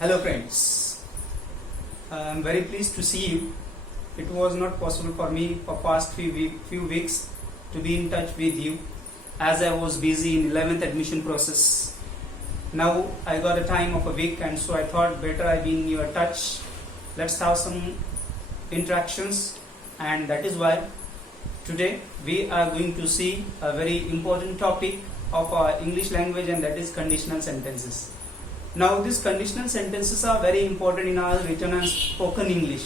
Hello friends, I am very pleased to see you. It was not possible for me for past few weeks to be in touch with you as I was busy in 11th admission process. Now I got a time of a week and so I thought better I be in your touch. Let's have some interactions, and that is why today we are going to see a very important topic of our English language, and that is conditional sentences. Now these conditional sentences are very important in our written and spoken English.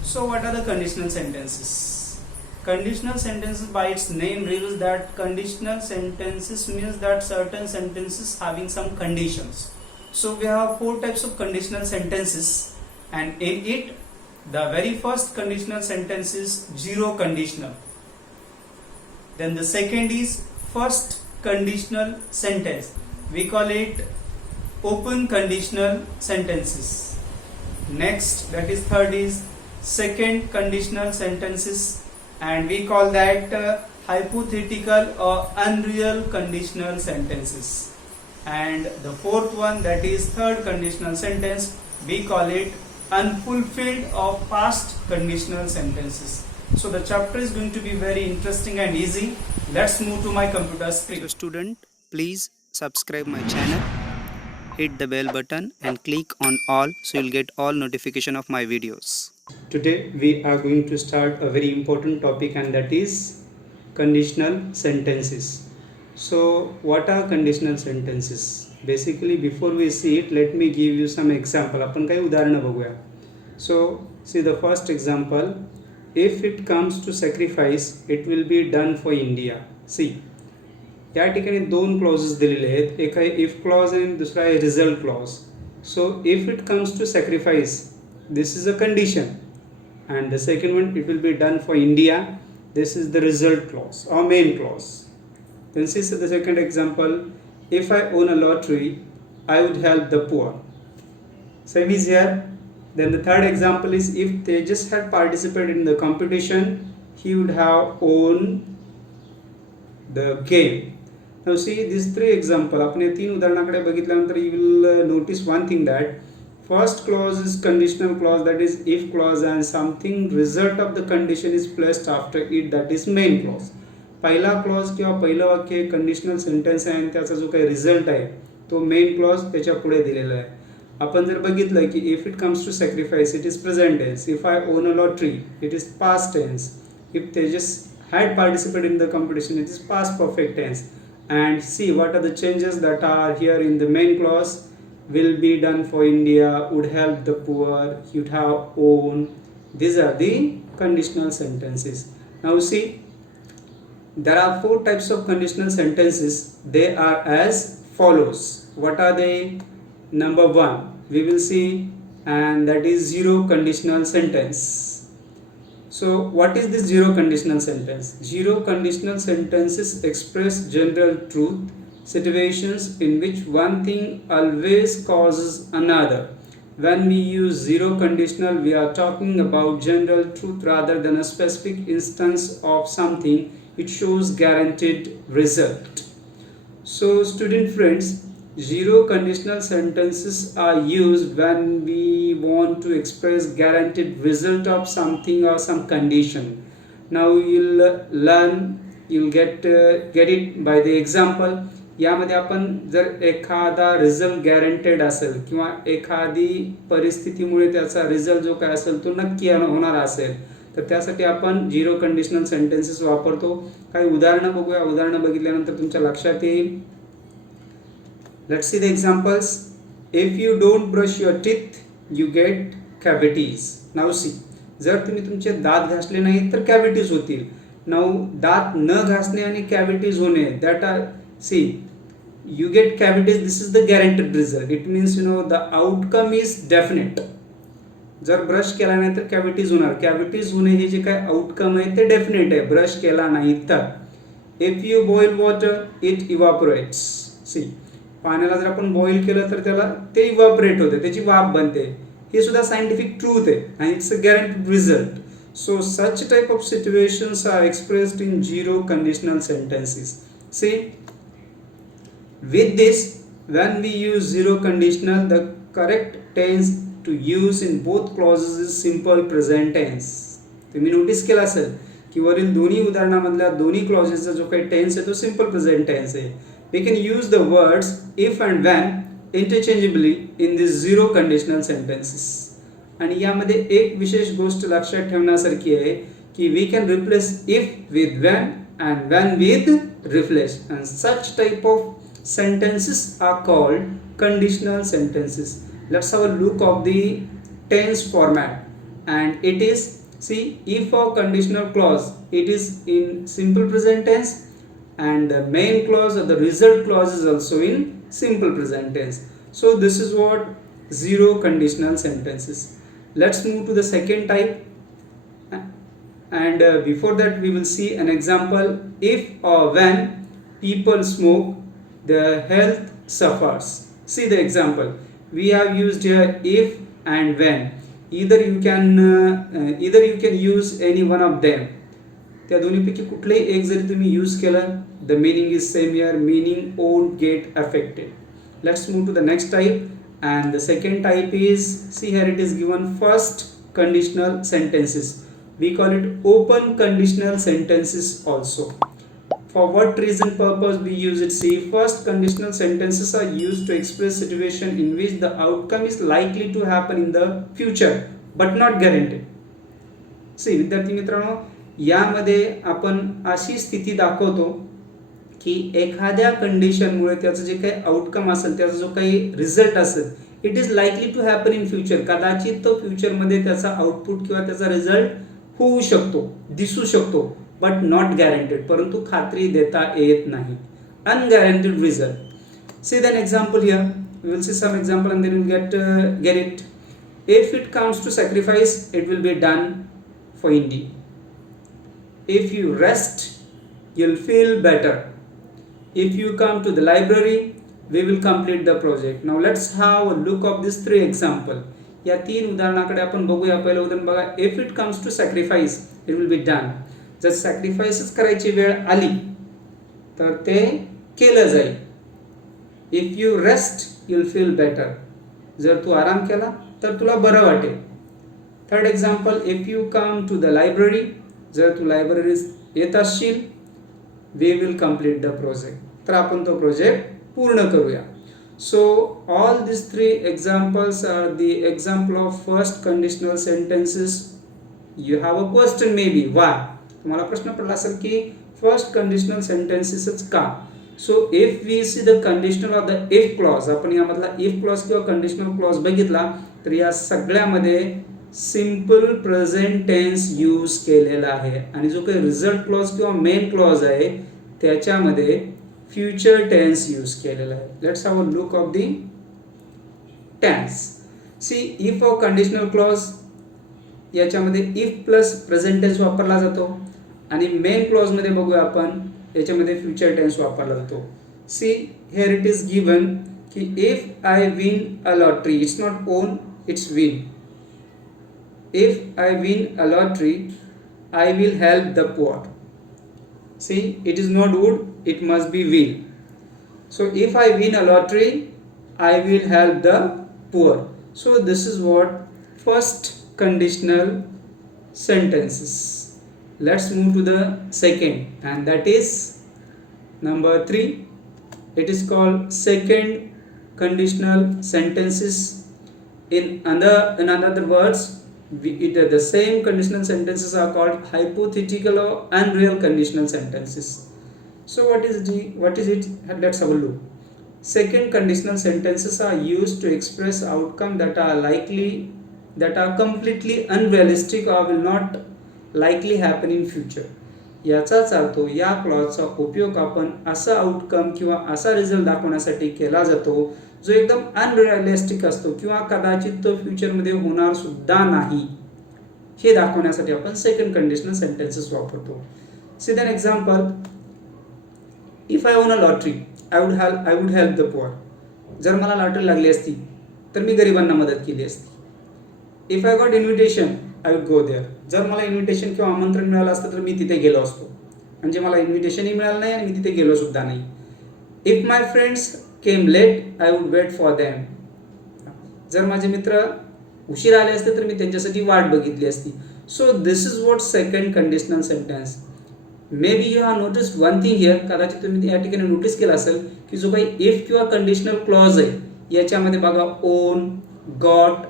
So what are the conditional sentences? Conditional sentences by its name reveals that conditional sentences means that certain sentences having some conditions. So we have four types of conditional sentences, and in it the very first conditional sentence is zero conditional. Then the second is first conditional sentence. We call it open conditional sentences. Next, that is third, is second conditional sentences, and we call that hypothetical or unreal conditional sentences. And the fourth one, that is third conditional sentence, we call it unfulfilled or past conditional sentences. So the chapter is going to be very interesting and easy. Let's move to my computer screen. Student, please subscribe my channel, hit the bell button and click on all so you'll get all notification of my videos. Today we are going to start a very important topic, and that is conditional sentences. So what are conditional sentences? Basically, before we see it, let me give you some example. आपण काही उदाहरणं बघूया. So see the first example. If it comes to sacrifice, it will be done for India. See, या ठिकाणी दोन clauses दिलेले आहेत. एक आहे इफ क्लॉज आणि दुसरा आहे result clause. So if it comes to sacrifice, this is a condition, and the second one, it will be done for India, this is the result clause or main clause. Then see the second example, if I own a lottery, I would help the poor. Same is here. Then the third example is, if they just had participated in the competition, he would have won the game. Now see these three example. आपण हे तीन उदाहरणाकडे बघितल्यानंतर you will notice one thing, that first clause is conditional clause, that is if clause, and something result of the condition is placed after it, that is main clause. पहिला clause किंवा पहिलं वाक्य conditional sentence आहे आणि त्याचा जो काही result आहे तो मेन क्लॉज त्याच्या पुढे दिलेला आहे. आपण जर बघितलं की if it comes to sacrifice, it is present tense. If I own a lottery, it is past tense. If Tejas had participated in the competition, it is past perfect tense. And see what are the changes that are here in the main clause. Will be done for India, would help the poor, you'd have own. These are the conditional sentences. Now see, there are four types of conditional sentences. They are as follows. What are they? Number one, we will see, and that is zero conditional sentence. So what is this zero conditional sentence? Zero conditional sentences express general truth, situations in which one thing always causes another. When we use zero conditional, we are talking about general truth rather than a specific instance of something. It shows guaranteed result. So student friends, zero conditional sentences are used when we want to express guaranteed result of something or some condition. Now you'll learn, you'll get it by the example. यामध्ये आपण जर एखादा result guaranteed असेल किंवा एखादी परिस्थितीमुळे त्याचा result जो काय असेल तो नक्की होणार असेल, तर त्यासाठी आपण झिरो कंडिशनल सेंटेन्सेस वापरतो. काही उदाहरणं बघूया. उदाहरणं बघितल्यानंतर तुमच्या लक्षात येईल. Let's see the examples. If you don't brush your teeth, you get cavities. Now see, जर तुम्ही तुमचे दात घासले नाही तर कॅव्हिटीज होतील. Now दात न घासणे आणि कॅव्हिटीज होणे, that are, see, you get cavities, this is the guaranteed result. It means the outcome is definite. जर ब्रश केला नाही तर कॅव्हिटीज होणार. कॅव्हिटीज होणे हे जे काय आउटकम आहे ते डेफिनेट आहे, ब्रश केला नाही तर. If you boil water, it evaporates. See, पाण्याला जर आपण बॉईल केलं तर त्याला ते इव्हॅपोरेट होते, त्याची वाफ बनते. हे सुद्धा सायंटिफिक ट्रूथ आहे आणि it's a guaranteed result. So such type of situations are expressed in zero conditional sentences. See, with this, when we use zero conditional, the correct tense to use in both clauses is simple present tense. तुम्ही notice केला असेल की वरील दोन्ही उदाहरणामधल्या दोन्ही क्लॉजेसचा जो काही tense आहे तो सिंपल प्रेझेंट टेन्स आहे. We can use the words if and when interchangeably in this zero conditional sentences. आणि यामध्ये एक विशेष गोष्ट लक्षात ठेवण्यासारखी आहे की we can replace if with when and when with replace, and such type of sentences are called conditional sentences. Let's have a look of the tense format, and it is, see, if a conditional clause, it is in simple present tense, and the main clause or the result clause is also in simple present tense. So this is what zero conditional sentences. Let's move to the second type, and before that we will see an example. If or when people smoke, their health suffers. See the example. We have used here if and when. Either you can use any one of them. त्या दोन्हीपैकी कुठलेही एक जरी तुम्ही use केलं, the meaning is same here. Meaning won't get affected. Let's move to the next type, and the second type is, see here it is given first conditional sentences. We call it open conditional sentences also. For what reason purpose we use it? See, first conditional sentences are used to express situation in which the outcome is likely to happen in the future but not guaranteed. See, विद्यार्थी मित्रांनो, यामध्ये आपण अशी स्थिती दाखवतो की एखाद्या कंडिशनमुळे त्याचं जे काही आउटकम असेल, त्याचा जो काही रिझल्ट असेल, it is likely to happen in future. कदाचित तो फ्युचरमध्ये त्याचा आउटपुट किंवा त्याचा रिझल्ट होऊ शकतो, दिसू शकतो, बट नॉट गॅरंटेड, परंतु खात्री देता येत नाही. Unguaranteed result. See then example here, we will see some example and then will get it. If it comes to sacrifice, it will be done for indie. If you rest, you'll feel better. If you come to the library, we will complete the project. Now let's have a look of these three example. या तीन उदाहरणाकडे आपण बघूया. पहिलं उदाहरण बघा. If it comes to sacrifice, it will be done. जर सॅक्रिफाइसच करायची वेळ आली तर ते केलं जाईल. If you rest, you will feel better. जर तू आराम केला तर तुला बरं वाटेल. Third example, if you come to the library, जर तू लायब्ररीत येत असशील, we will complete the project, तर आपण तो प्रोजेक्ट पूर्ण करूया. So all this three examples are the example of first conditional sentences. You have a question maybe why. तुम्हाला प्रश्न पडला असेल की फर्स्ट कंडिशनल सेंटेन्सेसच का. So if we see the conditional of the if clause, आपण यामधला if clause किंवा कंडिशनल क्लॉज बघितला तर या सगळ्यामध्ये सिंपल प्रेझेंट टेन्स यूज केलेला आहे, आणि जो काही रिझल्ट क्लॉज किंवा मेन क्लॉज आहे त्याच्यामध्ये फ्युचर टेन्स यूज केलेला आहे. Let's have a look of the tense. See, if a conditional clause, याच्यामध्ये इफ प्लस प्रेझेंट टेन्स वापरला जातो, आणि मेन क्लॉज मध्ये बघूया आपण, याच्यामध्ये फ्युचर टेन्स वापरला जातो. See here it is given की if I win a lottery, it's not own, it's win. If I win a lottery, I will help the poor. See, it is not would, it must be will. So if I win a lottery, I will help the poor. So this is what first conditional sentences. Let's move to the second, and that is number 3. It is called second conditional sentences. In other words, the same conditional sentences are called hypothetical or unreal conditional sentences. So what is it? Let's have a look. Second conditional sentences are used to express outcome that are completely unrealistic or will not likely happen in future. याचाच अर्थ या क्लॉजचा उपयोग आपण असा outcome किंवा असा result दाखवण्यासाठी केला जातो जो एकदम अनरिअलिस्टिक असतो किंवा कदाचित तो फ्युचरमध्ये होणार सुद्धा नाही, हे दाखवण्यासाठी आपण सेकंड कंडिशनल सेंटेन्सेस वापरतो. See then example, if I own a lottery, I would help the poor. जर मला लॉटरी लागली असती तर मी गरिबांना मदत केली असती. If I got invitation, I would go there. जर मला इन्व्हिटेशन किंवा आमंत्रण मिळालं असतं तर मी तिथे गेलो असतो. म्हणजे मला इन्व्हिटेशनही मिळालं नाही आणि मी तिथे गेलो सुद्धा नाही. If my friends came late, I would wait for them. जर माझे मित्र उशीर आले असते तर मी त्यांच्यासाठी वाट बघितली असती. सो this is what second conditional sentence. May be you have noticed one thing here. कदाचित तुम्ही या ठिकाणी नोटीस केलं असेल की जो काही इफ किंवा कंडिशनल क्लॉज आहे याच्यामध्ये बघा own, got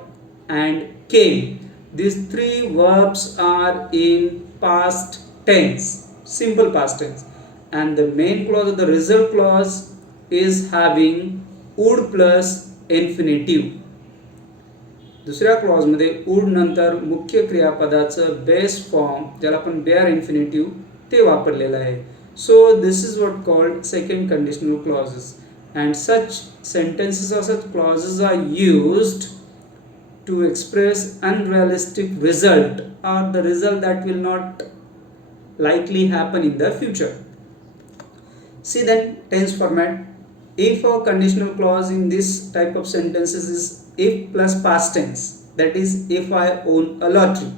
and came, these three verbs are in past tense, simple past tense, and the main clause of the result clause is having would plus infinitive. दुसऱ्या क्लॉज मध्ये would नंतर मुख्य क्रियापदाचं base form ज्याला आपण bare infinitive ते वापरलेलं आहे. So this is what called second conditional clauses, and such sentences or such clauses are used to express unrealistic result or the result that will not likely happen in the future. See then tense format. If a conditional clause in this type of sentences is if plus past tense, that is if I own a lottery,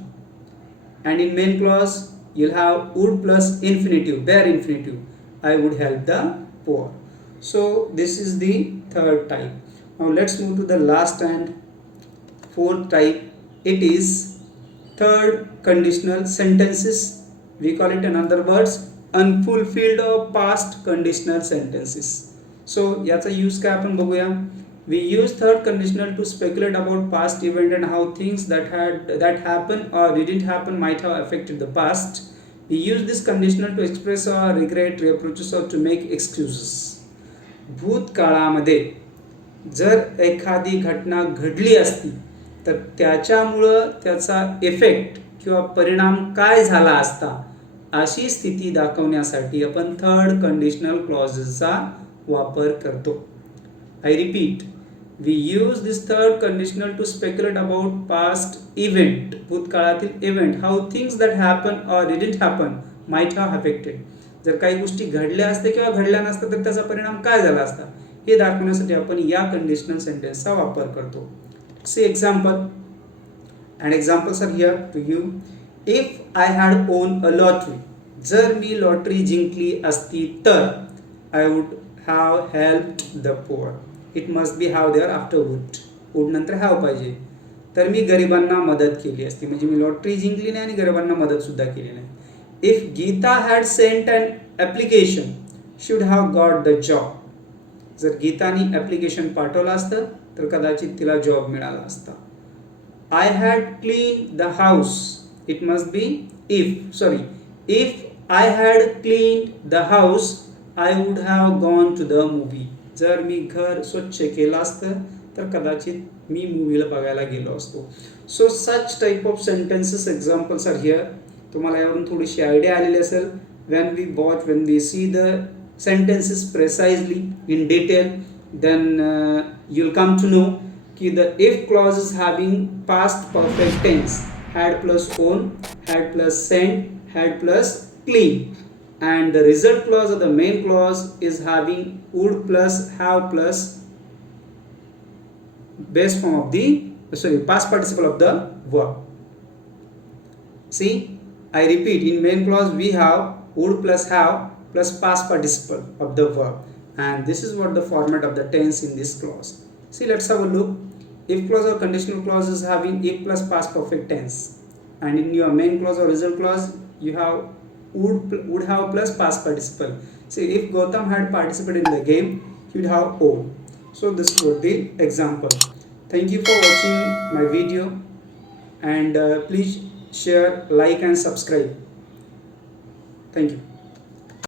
and in main clause you'll have would plus infinitive, bare infinitive, I would help the poor. So this is the third type. Now let's move to the last and fourth type. It is third conditional sentences. We call it in other words unfulfilled or past conditional sentences. So याचा use काय आपण बघूया. We use third conditional to speculate about past event and how things that happened or didn't happen might have affected the past. We use this conditional to express our regret, reproaches or to make excuses. भूतकाळामध्ये जर एखादी घटना घडली असती तर त्याच्यामुळं त्याचा effect किंवा परिणाम काय झाला असता अशी स्थिती दाखवण्यासाठी आपण थर्ड कंडिशनल क्लॉजेसचा वापर करतो. I repeat, we use this third conditional to speculate about past event, भूतकाळातील event, how things that happen or didn't happen might have affected. जर काही गोष्टी घडल्या असत्या किंवा घडल्या नसत्या तर त्याचा परिणाम काय झाला असता हे दाखवण्यासाठी आपण या कंडिशनल सेंटेन्सचा वापर करतो. See example, and examples are here to you. If I had won a lottery, जर मी लॉटरी जिंकली असती तर I would have helped the poor. It must be have there after would. would नंतर have पाहिजे. तर मी गरिबांना मदत केली असती. म्हणजे मी लॉटरी जिंकली नाही आणि गरिबांना मदत सुद्धा केली नाही. If Geeta had sent an application, should have got the job. जर गीतानी ॲप्लिकेशन पाठवलं असतं तर कदाचित तिला जॉब मिळाला असता. I had clean the house. It must be if I had clean the house I would have gone to the movie. जर मी घर स्वच्छ केलं असतं तर कदाचित मी मूवीला बघायला गेलो असतो. So such type of sentences examples are here. तुम्हाला यावरून थोडीशी आयडिया आलेली असेल. when we see the sentences precisely in detail, then you'll come to know कि the if clause is having past perfect tense, had plus own, had plus sent, had plus clean, and the result clause or the main clause is having would plus have plus base form of the past participle of the verb. See, I repeat, in main clause we have would plus have plus past participle of the verb, and this is what the format of the tense in this clause. See, let's have a look. If clause or conditional clause is having if plus past perfect tense, and in your main clause or result clause you have would have plus past participle. See, if Gautam had participated in the game he would have would. So this would be example. Thank you for watching my video, and please share, like and subscribe. Thank you.